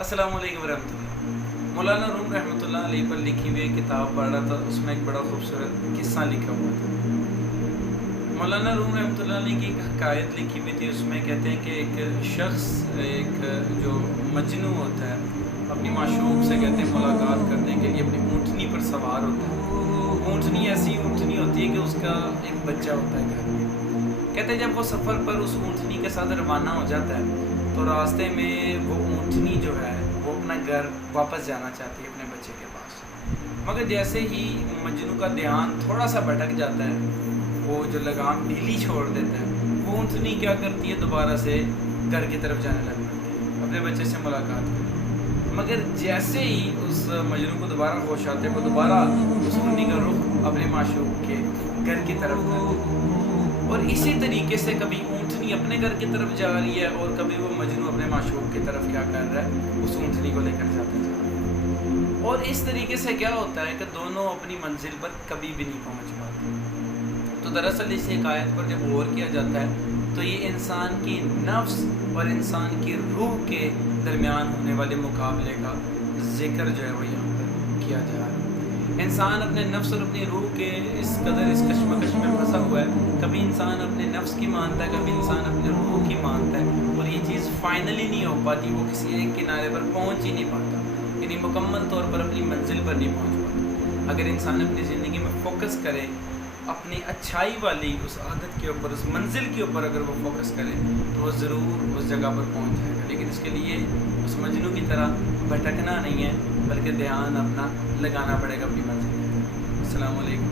अस्सलाम वालेकुम रहमतुल्लाह। मौलाना रूम रहमतुल्लाह अलैह पर लिखी हुई एक किताब पढ़ रहा था, उसमें एक बड़ा खूबसूरत किस्सा लिखा हुआ था। मौलाना रूम रहमतुल्लाह अलैह की एक हकायत लिखी हुई थी, उसमें कहते हैं कि एक शख्स, एक जो मजनू होता है, अपनी माशूक से कहते हैं मुलाकात करने के लिए अपनी ऊँटनी पर सवार होता है। ऊँटनी ऐसी ऊँटनी होती है कि उसका एक बच्चा होता है घर में। कहते हैं जब वो सफ़र पर उस ऊँटनी के साथ रवाना हो जाता है तो रास्ते में वो ऊँटनी जो है वो अपना घर वापस जाना चाहती है अपने बच्चे के पास। मगर जैसे ही मजनू का ध्यान थोड़ा सा भटक जाता है, वो जो लगाम ढीली छोड़ देता है, वो ऊँटनी क्या करती है, दोबारा से घर की तरफ जाने लग पड़ती है अपने बच्चे से मुलाकात करती। मगर जैसे ही उस मजनू को दोबारा होश आते हैं, वो दोबारा उस ऊँटनी का रुख अपने माशूक के घर की तरफ करती है। और इसी तरीके से कभी ऊँटनी अपने घर की तरफ जा रही है और कभी वो मजनू अपने माशूक की तरफ क्या कर रहा है, उस ऊँटनी को लेकर जाता है। और इस तरीके से क्या होता है कि दोनों अपनी मंजिल पर कभी भी नहीं पहुंच पाते। तो दरअसल इस हिकायत पर जब गौर किया जाता है तो ये इंसान की नफ्स और इंसान की रूह के दरमियान होने वाले मुकाबले का जिक्र जो है वो यहाँ पर किया जा रहा है। इंसान अपने नफ्स और अपनी रूह के इस कदर इस कश्मकश में फंसा हुआ है, कभी इंसान अपने नफ्स की मानता है, कभी इंसान अपने रूह की मानता है, और ये चीज़ फाइनली नहीं हो पाती, वो किसी एक किनारे पर पहुंच ही नहीं पाता, यानी मुकम्मल तौर पर अपनी मंजिल पर नहीं पहुंच पाता। अगर इंसान अपनी ज़िंदगी में फ़ोकस करे, अपनी अच्छाई वाली उस आदत के ऊपर, उस मंजिल के ऊपर अगर वो फोकस करे तो वो ज़रूर उस जगह पर पहुंच जाएगा। लेकिन इसके लिए उस मजनू की तरह भटकना नहीं है, बल्कि ध्यान अपना लगाना पड़ेगा अपनी मंजिल की तरफ। अस्सलाम वालेकुम।